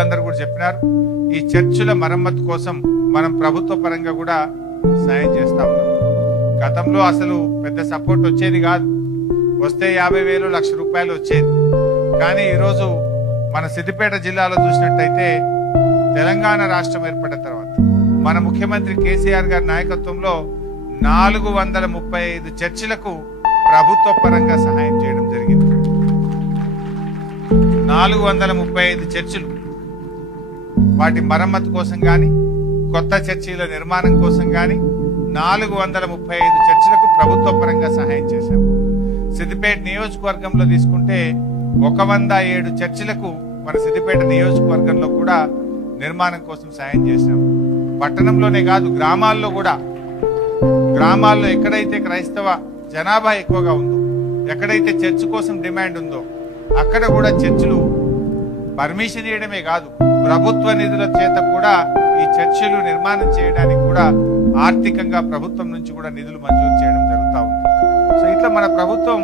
అందరూ కూడా చెప్పినారు. ఈ చర్చిల మరమ్మతు కోసం మనం ప్రభుత్వ పరంగా కూడా సాయం చేస్తా ఉన్నాం. గతంలో అసలు పెద్ద సపోర్ట్ వచ్చేది కాదు. వస్తే యాభై వేలు లక్ష రూపాయలు వచ్చేది. కానీ ఈరోజు మన సిద్దిపేట జిల్లాలో చూసినట్టయితే తెలంగాణ రాష్ట్రం ఏర్పడిన తర్వాత మన ముఖ్యమంత్రి కేసీఆర్ గారి నాయకత్వంలో నాలుగు వందల ముప్పై ఐదు చర్చిలకు ప్రభుత్వ పరంగా సహాయం చేయడం జరిగింది. నాలుగు వందల ముప్పై ఐదు చర్చిలు వాటి మరమ్మతు కోసం కానీ కొత్త చర్చిల నిర్మాణం కోసం కానీ నాలుగు వందల ముప్పై ఐదు చర్చిలకు ప్రభుత్వ పరంగా సహాయం చేశాం. సిద్దిపేట నియోజకవర్గంలో తీసుకుంటే ఒక వంద ఏడు చర్చిలకు మన సిద్దిపేట నియోజకవర్గంలో కూడా నిర్మాణం కోసం సాయం చేశాం. పట్టణంలోనే కాదు గ్రామాల్లో కూడా. గ్రామాల్లో ఎక్కడైతే క్రైస్తవ జనాభా ఎక్కువగా ఉందో ఎక్కడైతే చర్చ్ కోసం డిమాండ్ ఉందో అక్కడ కూడా చర్చిలు పర్మిషన్ ఇవ్వడమే కాదు ప్రభుత్వ నిధుల చేత కూడా ఈ చర్చిలు నిర్మాణం చేయడానికి కూడా ఆర్థికంగా ప్రభుత్వం నుంచి కూడా నిధులు మంజూరు చేయడం జరుగుతూ ఉంది. సో ఇట్లా మన ప్రభుత్వం